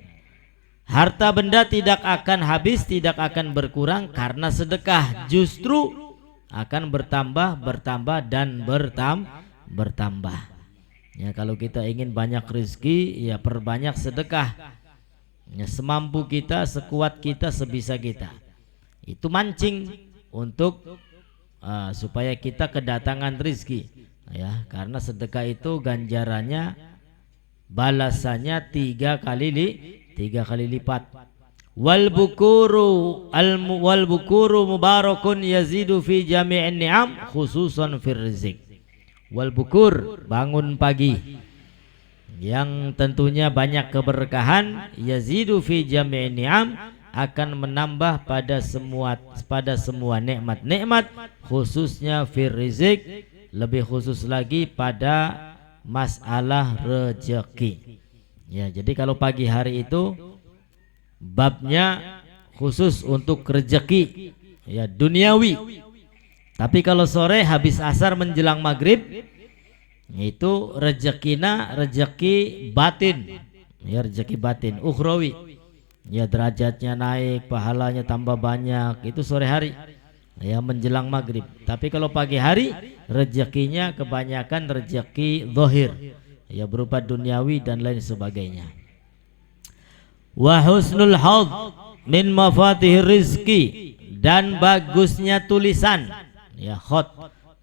Harta benda tidak akan habis, tidak akan berkurang karena sedekah, justru akan bertambah, bertambah dan bertambah. Ya, kalau kita ingin banyak rezeki, ya perbanyak sedekah. Ya, semampu kita, sekuat kita, sebisa kita. Itu mancing untuk supaya kita kedatangan rezeki. Ya, karena sedekah itu ganjarannya, balasannya 3 kali lipat. Wal bukuru mubarakun yazidu fi jami'in ni'am khususan fir rizq. Wal bukur, bangun pagi yang tentunya banyak keberkahan, yazidu fi jami'in ni'am, akan menambah pada semua nikmat-nikmat, khususnya fir rizq, lebih khusus lagi pada masalah rezeki. Ya, jadi kalau pagi hari itu babnya khusus untuk rezeki, ya duniawi. Tapi kalau sore habis asar menjelang maghrib, itu rezeki batin, ya rezeki batin, ukhrawi. Ya, derajatnya naik, pahalanya tambah banyak, itu sore hari, ya menjelang maghrib. Tapi kalau pagi hari rezekinya kebanyakan rezeki zahir, ya berupa duniawi dan lain sebagainya. Wa husnul haud min mafatihir rizki, dan bagusnya tulisan, ya khot,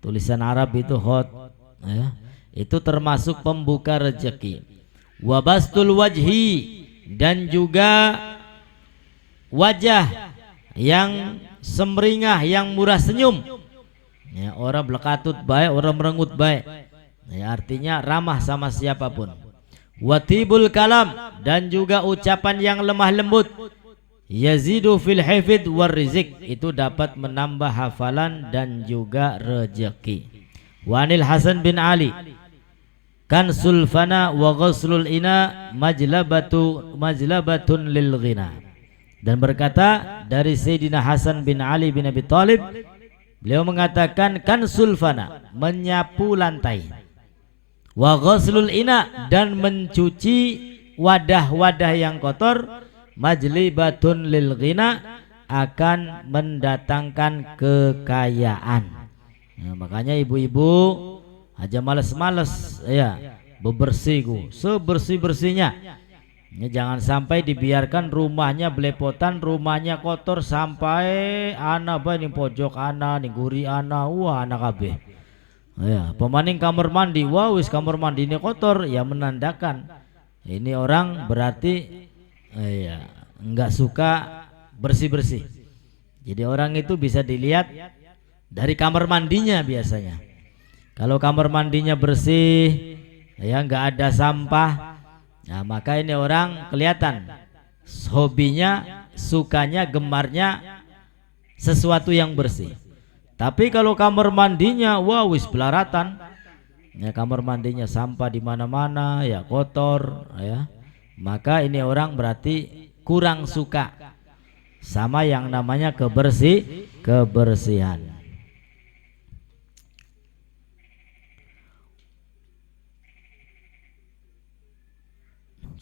tulisan Arab itu khot, ya, itu termasuk pembuka rezeki. Wa bastul wajhi, dan juga wajah yang semringah, yang murah senyum, ya, orang belekatut baik, orang merengut baik, ya, artinya ramah sama siapapun. Watibul kalam, dan juga ucapan yang lemah lembut, yazidu fil hifd war rizq, itu dapat menambah hafalan dan juga rezeki. Wanil Hasan bin Ali, kansul fana wa ghuslul ina majlabatun lil ghina. Dan berkata dari Sayyidina Hasan bin Ali bin Abi Thalib, beliau mengatakan kansul fana, menyapu lantai, wa ghuslul ina, dan mencuci wadah-wadah yang kotor, majlibatun lil ghina, akan mendatangkan kekayaan. Ya, makanya ibu-ibu aja males-males, ya, bebersih sebersih-bersihnya. Ya, jangan sampai dibiarkan rumahnya belepotan, rumahnya kotor sampai anak ba ning pojok anak, ning guri anak, wah anak kabeh. Ya, pemaning kamar mandi, wah wis kamar mandinya kotor, ya menandakan ini orang berarti ya enggak suka bersih-bersih. Jadi orang itu bisa dilihat dari kamar mandinya biasanya. Kalau kamar mandinya bersih, ya enggak ada sampah, nah maka ini orang kelihatan hobinya, sukanya, gemarnya sesuatu yang bersih. Tapi kalau kamar mandinya wah wis belaratan, ya kamar mandinya sampah di mana-mana, ya kotor, ya, maka ini orang berarti kurang suka sama yang namanya kebersihan.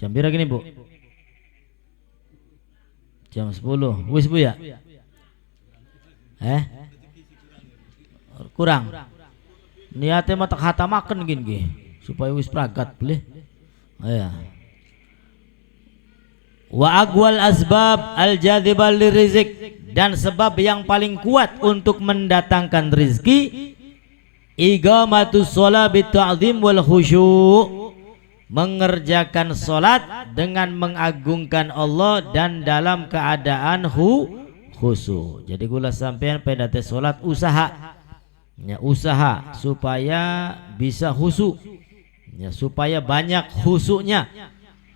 Jam berapa gini Bu? Jam 10. Wis Bu ya? Kurang. Niatnya mah tak hatamaken gini supaya wis pragat boleh. Ya. Wa agwal asbab al-jadibal lirizq, dan sebab yang paling kuat untuk mendatangkan rizki, igamatus shalah bita'zim wal khusyu', mengerjakan solat dengan mengagungkan Allah dan dalam keadaan khusyuk. Jadi gula sampean pada salat usaha, ya usaha supaya bisa khusyuk, ya supaya banyak khusyuknya.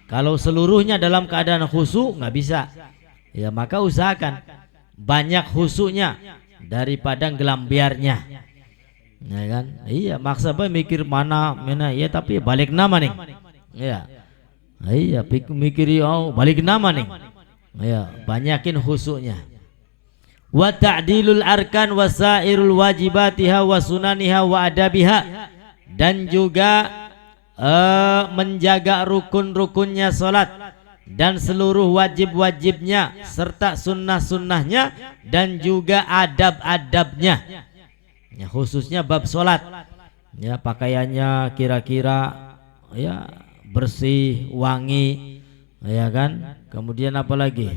Kalau seluruhnya dalam keadaan khusyuk nggak bisa, ya maka usahakan banyak khusyuknya daripada gelambiarnya, ya kan? Iya, maksa mikir mana ya, tapi balik nama nih, ya. Iya, mikir balik nama nih, ya banyakin khusyuknya. Wa ta'dilul arkan wa sairul wajibatiha wa sunaniha wa adabiha, dan juga menjaga rukun-rukunnya salat dan seluruh wajib-wajibnya serta sunnah-sunnahnya dan juga adab-adabnya, ya khususnya bab salat, ya pakaiannya kira-kira ya bersih, wangi, ya kan? Kemudian apa lagi?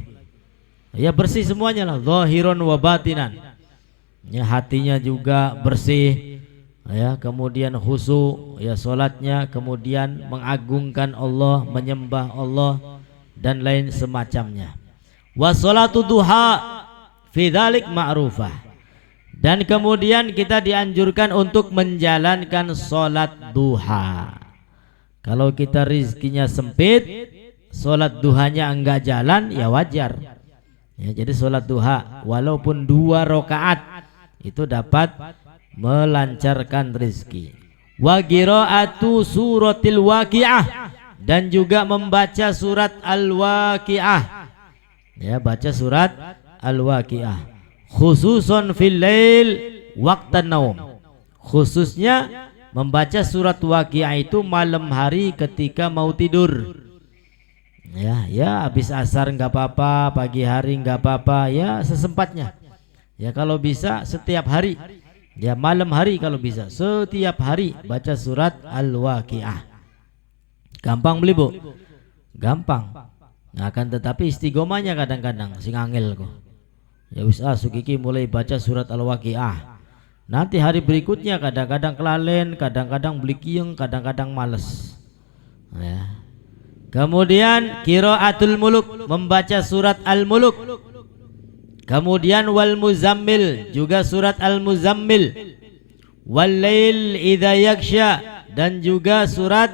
Ya bersih semuanya lah, zahiron wa batinan, ya hatinya juga bersih, ya kemudian khusyuk, ya salatnya, kemudian mengagungkan Allah, menyembah Allah dan lain semacamnya. Wa salatu duha fi dzalik ma'rufah, dan kemudian kita dianjurkan untuk menjalankan salat duha. Kalau kita rizkinya sempit, salat duhanya enggak jalan, ya wajar. Ya, jadi salat duha walaupun 2 rakaat itu dapat melancarkan rezeki. Wa qiraatu suratil waqiah, dan juga membaca surat al-waqiah, ya baca surat al-waqiah khususon fil lail waqtan naum, khususnya membaca surat waqiah itu malam hari ketika mau tidur. Ya habis asar nggak apa-apa, pagi hari nggak apa-apa, ya sesempatnya. Ya kalau bisa setiap hari, ya malam hari kalau bisa setiap hari baca surat al-waqiah. Gampang beli bu, gampang. Nah, akan tetapi istiqomahnya kadang-kadang sing angel kok. Ya wis sukiki mulai baca surat al-waqiah. Nanti hari berikutnya kadang-kadang kelalen, kadang-kadang beli kieng, kadang-kadang males. Ya. Kemudian qiraatul muluk, membaca surat al-muluk. Kemudian wal muzammil, juga surat al-muzammil. Wal lail idza yaghsha, dan juga surat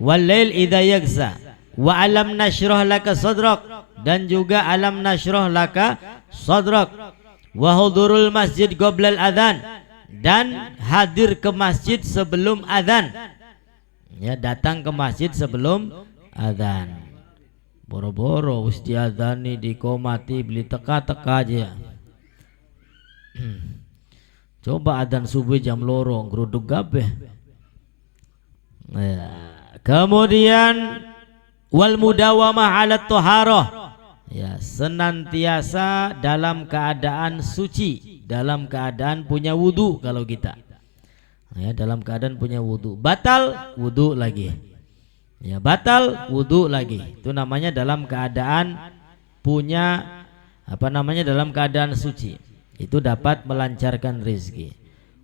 wal lail idza yaghsha. Wa alam nashrah laka sadrak, dan juga alam nashrah laka sadrak. Wa hudurul masjid qoblal adzan, dan hadir ke masjid sebelum adzan. Ya datang ke masjid sebelum adzan. Boro-boro wis diadzani dikomati beli teka-teka aja. Coba adzan subuh jam loro ngeruduk kabeh. Ya. Kemudian wal mudawamah ala thaharah, ya senantiasa dalam keadaan suci, dalam keadaan punya wudu. Kalau kita ya dalam keadaan punya wudu, batal wudu lagi, ya batal wudu lagi, itu namanya dalam keadaan punya dalam keadaan suci, itu dapat melancarkan rezeki.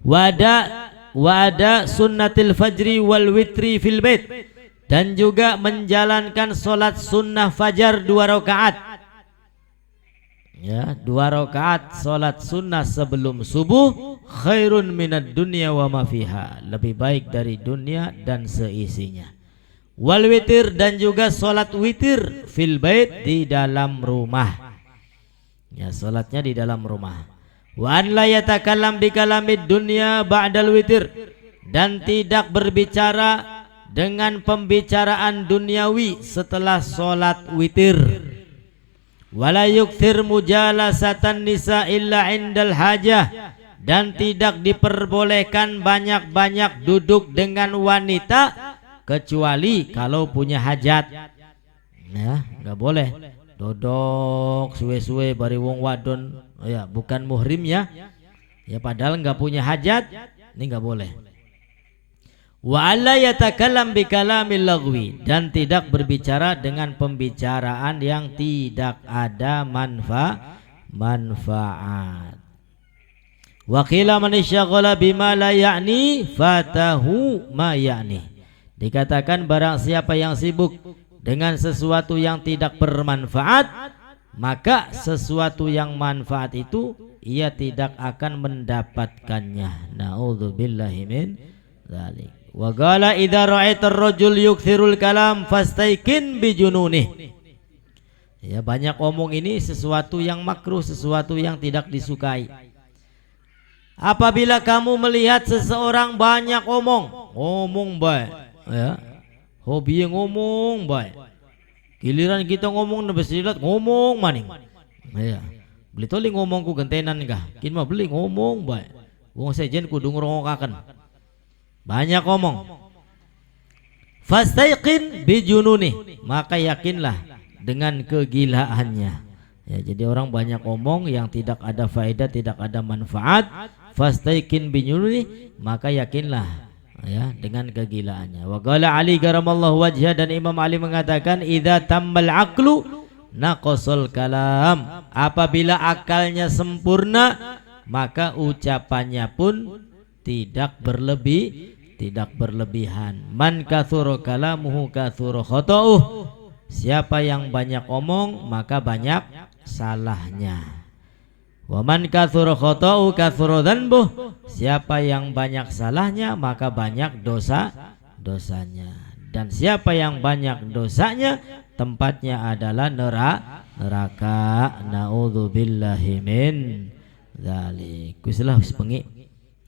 Wada sunnatil fajri wal witri fil bait, dan juga menjalankan solat sunnah fajar 2 rakaat, ya 2 rakaat solat sunnah sebelum subuh, khairun minad dunya wa ma fiha, lebih baik dari dunia dan seisinya. Wal witir, dan juga solat witir fil bait, di dalam rumah, ya solatnya di dalam rumah. Wa an la yatakallam bi kalamid dunya ba'dal witir, dan tidak berbicara dengan pembicaraan duniawi setelah solat witir. Wala yukthir mujalasatan nisa illa indal hajah, dan tidak diperbolehkan banyak-banyak duduk dengan wanita kecuali kalau punya hajat. Ya, nggak boleh dodok suwe-suwe bari wong wadon, ya bukan muhrim ya. Ya padahal nggak punya hajat, ini nggak boleh. Wa alla yatakallam bi kalamil lagwi, dan tidak berbicara dengan pembicaraan yang tidak ada manfaat. Wa qila man isyaghala bima la ya'ni fatahu ma ya'ni, dikatakan barang siapa yang sibuk dengan sesuatu yang tidak bermanfaat, maka sesuatu yang manfaat itu ia tidak akan mendapatkannya. Na'udzubillahi min dzalik. Wa qala idza ra'aitar rajul yukthirul kalam fastaiqin bijununih. Ya, banyak omong ini sesuatu yang makruh, sesuatu yang tidak disukai. Apabila kamu melihat seseorang banyak ngomong baik, ya, hobi ngomong baik. Giliran kita ngomong nebes jilat ngomong maning. Ya, beli toli ngomongku gentenan kah? Kin mah beli ngomong baik. Wong sejen kudu ngrungokaken. Banyak ngomong. Fastaiqin bijununi, maka yakinlah dengan kegilaannya. Ya, jadi orang banyak ngomong yang tidak ada faedah, tidak ada manfaat. Fastaiqin bijununi, maka yakinlah ya dengan kegilaannya. Wa qala Ali karamallahu wajhah, dan Imam Ali mengatakan idza tammal aqlu naqasul kalam. Apabila akalnya sempurna, maka ucapannya pun tidak berlebihan. Man katsura kalamuhu katsura khata'uh. Siapa yang banyak omong maka banyak salahnya. Wa man katsura khata'u katsura dzanbuh. Siapa yang banyak salahnya maka banyak dosanya. Dan siapa yang banyak dosanya tempatnya adalah neraka. Na'udzubillahi min dzalik. Kuslah wis bengi.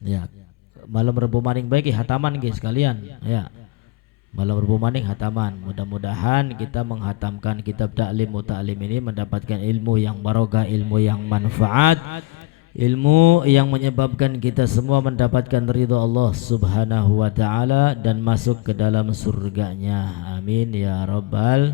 Ya. Malam Rebo maning baik hataman guys sekalian. Ya. Malam Rebo maning hataman. Mudah-mudahan kita menghatamkan kitab Ta'lim Muta'lim ini mendapatkan ilmu yang barokah, ilmu yang manfaat, ilmu yang menyebabkan kita semua mendapatkan ridha Allah Subhanahu wa taala dan masuk ke dalam surganya. Amin ya rabbal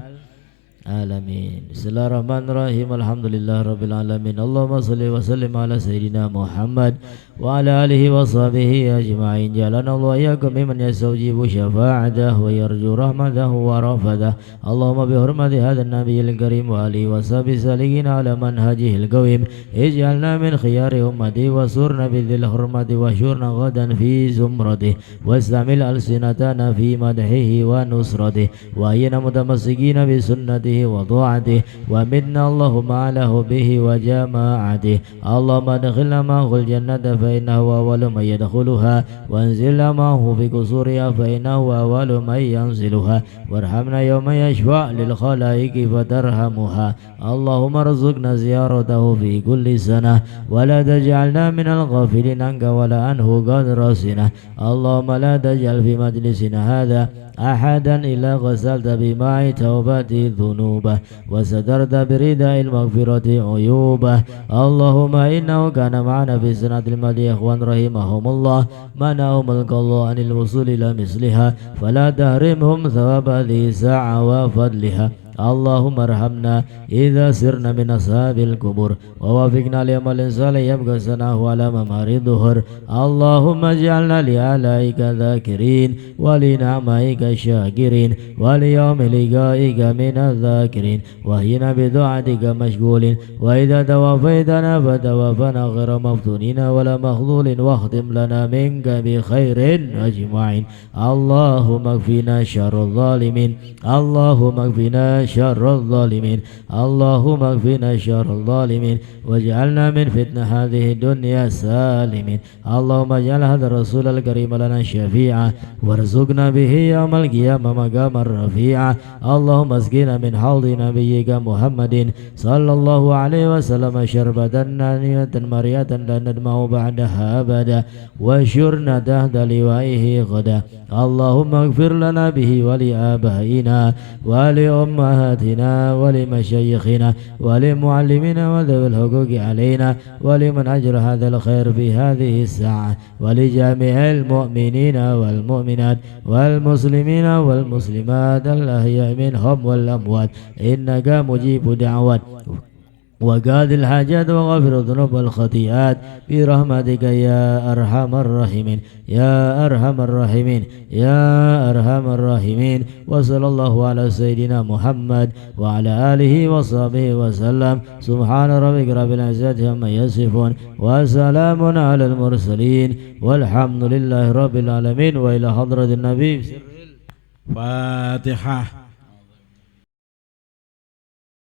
alamin. Bismillahirrahmanirrahim. Alhamdulillah rabbil alamin. Allahumma shalli wa sallim ala sayyidina Muhammad wa ala alihi wa sahbihi ajma'in. Jalana Allah iyyakum mimman yastawjibu syafa'atahu wa yarju rahmatahu wa rafadah. Allahumma bi hurmati hadzal nabiyil karim wa alihi wa sahbihi salihin ala manhajihil qawim. Ij'alna min khiyari ummati wa surna bidhil hurmati wa syurna ghadan fi zumratih wastamil alsinatana fi madhihi wa nusratih wa ayyana mutamassikina bi sunnatihi wa ta'atihi wa minna Allahumma ala hubbihi wa jama'atihi. Allahumma adkhilna ma'hul jannata fa innahu awwalu man yadkhuluha wa anzilna ma'hu fi qusuriha fa innahu awwalu man yanziluha warhamna yawma yashfa' lil khalaiqi fatarhamuha. Allahumma rzuqna ziyaratahu fi kulli sanah wa la taj'alna minal ghafilin anka wa la anhu qadrasina. Allahumma la taj'al fi majlisina hadha أحدا إلا غسلت بماء توبتي ذنوبه وسترت برداء المغفرة عيوبه. اللهم إنه كان معنا في سنة المدي إخوان رحمهم الله منعهم القضاء عن الوصول إلى مثلها فلا تحرمهم ثواب هذه الساعة وفضلها. اللهم ارحمنا إذا سرنا من أصحاب القبور ووافقنا لعمل صالح يبقى سناه على ممار الظهر. اللهم اجعلنا لآلائك ذاكرين ولنعمائك شاكرين وليوم لقائك من الذاكرين وحين بدعاتك مشغولين وإذا توفيتنا فتوفنا غير مفتونين ولا مخذول واختم لنا منك بخير أجمعين. اللهم اكفنا شر الظالمين. اللهم اكفنا شر الظالمين. اللهم اكفنا شر الظالمين واجعلنا من فتنة هذه الدنيا سالمين. اللهم اجعل هذا الرسول الكريم لنا شفيعا وارزقنا به يوم القيامة مقاما رفيعا. اللهم اسقنا من حوض نبيك محمد صلى الله عليه وسلم شربة نانية مرية لا ندمع بعدها أبدا وشرنا تحت لوائه غدا. اللهم اغفر لنا به ولآبائنا ولأمهاتنا ولمشايخنا ولمعلمنا وذوي الحقوق علينا ولمن أجر هذا الخير في هذه الساعة ولجميع المؤمنين والمؤمنات والمسلمين والمسلمات الأحياء منهم والأموات إنك مجيب دعوات وقاضي الحاجات وغفر الذنوب والخطيئات برحمتك يا أرحم الراحمين يا أرحم الراحمين يا أرحم الراحمين. وصلى الله على سيدنا محمد وعلى آله وصحبه وسلم. سبحان ربك رب العزة عما يصفون وسلام على المرسلين والحمد لله رب العالمين. وإلى حضرة النبي. فاتحة.